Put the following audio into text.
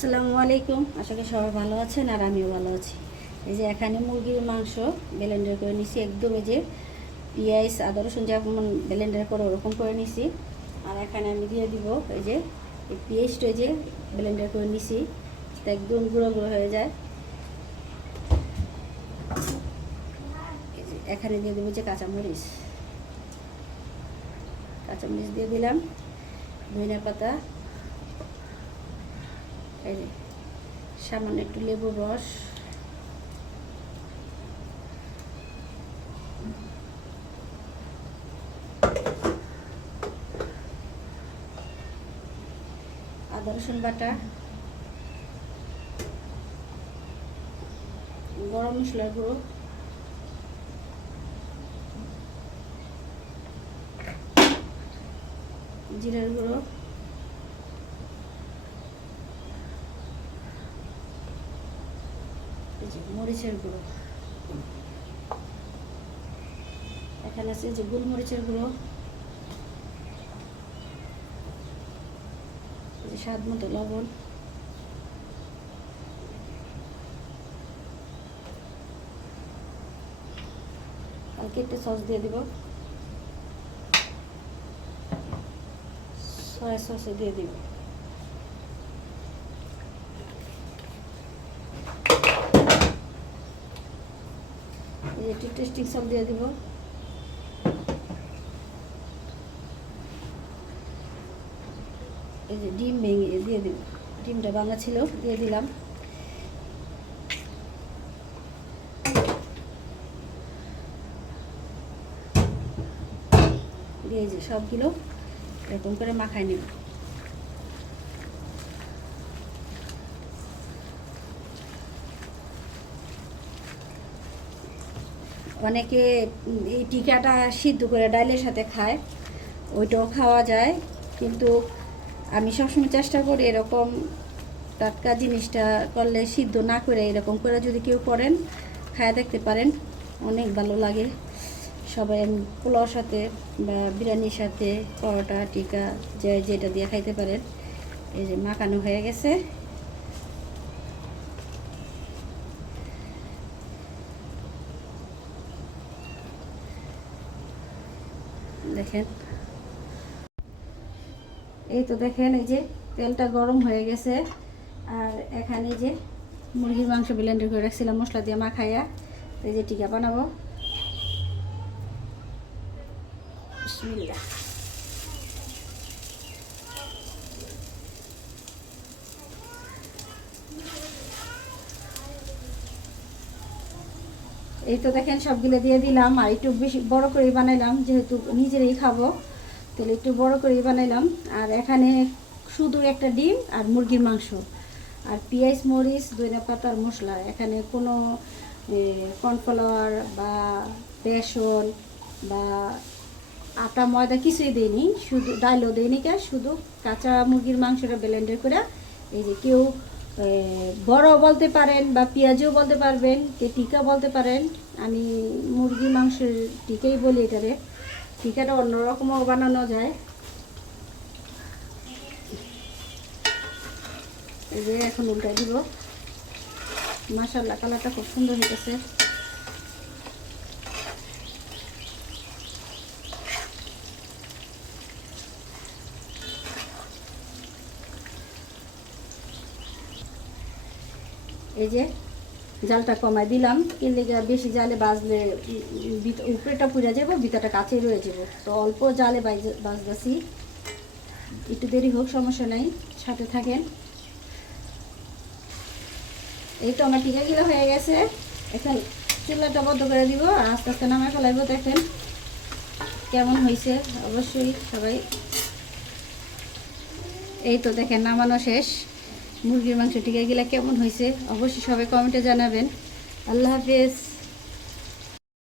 আসসালামু আলাইকুম। আশা করি সবাই ভালো আছেন আর আমিও ভালো আছি। এই যে এখানে মুরগির মাংস ব্লেন্ডার করে নিছি, একদম এই যে পেঁয়াজ আদা রসুন যেমন ব্লেন্ডার করে ওরকম করে নিছি। আর এখানে আমি দিয়ে দিব এই যে এই পেঁয়াজটা যে ব্লেন্ডার করে নিছি, তা একদম গুঁড়ো গুঁড়ো হয়ে যায়। এই যে এখানে দিয়ে দেবো যে কাঁচামরিচ দিয়ে দিলাম, ধনিয়া পাতা, এই যে সামান্য একটু লেবুর রস, আদা রসুন বাটা, গরম মশলার গুঁড়ো, জিরার গুঁড়ো, মরিচের গুঁড়ো, এখানে আছে যে গোলমরিচের গুঁড়ো, স্বাদ মতো লবণ, কালকে একটু সস দিয়ে দিব, সয়া সসও দিয়ে দিব। এই যে একটু টেস্টিং সল্ট দিয়ে দিব। এই যে ডিম ভেঙে দিয়ে দিব, ডিমটা ভাঙা ছিল দিয়ে দিলাম। দিয়ে যে সবগুলো এরকম করে মাখাই নেব। অনেকে এই টিকাটা সিদ্ধ করে ডালের সাথে খায়, ওইটাও খাওয়া যায়, কিন্তু আমি সবসময় চেষ্টা করি এরকম টাটকা জিনিসটা করলে সিদ্ধ না করে এরকম করে যদি কেউ করেন খায় দেখতে পারেন, অনেক ভালো লাগে। সবাই পোলাওর সাথে বা বিরিয়ানির সাথে, পরোটা, টিকা যেটা দিয়ে খাইতে পারেন। এই যে মাখানো হয়ে গেছে। দেখেন, এই তো দেখেন এই যে তেলটা গরম হয়ে গেছে। আর এখানে যে মুরগির মাংস ব্লেন্ডার করে রাখছিলাম মশলা দিয়ে মাখাইয়া, এই যে টিকা বানাবো। বিসমিল্লাহ। এই তো দেখেন সবগুলো দিয়ে দিলাম, আর একটু বেশি বড় করে বানাইলাম যেহেতু নিজেরাই খাবো, তাহলে একটু বড় করে বানাইলাম। আর এখানে শুধু একটা ডিম আর মুরগির মাংস আর পেঁয়াজ, মরিচ, ধনিয়া পাতার মশলা। এখানে কোনো কর্নফ্লাওয়ার বা বেসন বা আটা ময়দা কিছুই দেয়নি, শুধু ডালও দেয়নি, শুধু কাঁচা মুরগির মাংসটা ব্লেন্ডার করে। এই যে কেউ বড় বলতে পারেন বা পেঁয়াজও বলতে পারবেন, কেউ টিকা বলতে পারেন। আমি মুরগির মাংসের টিকাই বলি এটারে। টিকাটা অন্যরকমও বানানো যায়। এই যে এখন উল্টাই দিব। মাশাআল্লাহ, কালারটা খুব সুন্দর হয়েছে। এই যে জালটা কমাই দিলাম, কিন্তু বেশি জালে বাজলে উপরেটা পুড়ে যাবো, ভিতরটা কাঁচে রয়ে যাবো। তো অল্প জালে বাজতেছি, একটু দেরি হোক সমস্যা নাই, সাথে থাকেন। এই তো আমার টিকাগুলো হয়ে গেছে। এখন চুলাটা বন্ধ করে দিব আর আস্তে আস্তে নামায় ফেলাইব। দেখেন কেমন হয়েছে, অবশ্যই সবাই। এই তো দেখেন নামানো শেষ। মুরগির মাংস টিকাগুলো কেমন হয়েছে অবশ্যই সবাই কমেন্টে জানাবেন। আল্লাহ হাফেজ।